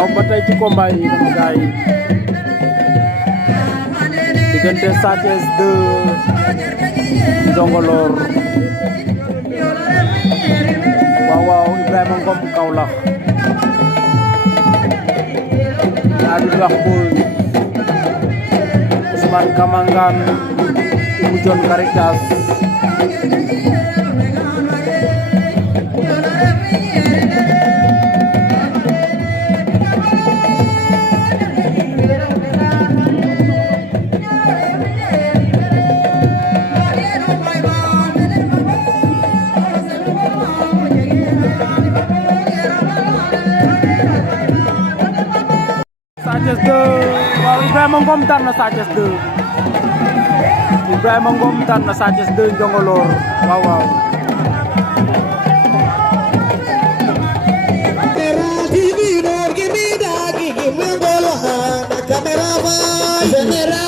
moom ba tey ci combat yi dama gaay diggante Sa Thiès 2 Njongolor waaw waaw Ibrahima Ngom Kaolack yaa di wax Boy Ousmane Kamangan Ibou John Caritas Sa Thiès 2 waaw Ibrahima Ngom daan na Sa Thiès 2 Ibrahima Ngom daan na Sa Thiès 2 Njongolor waaw waaw Kamera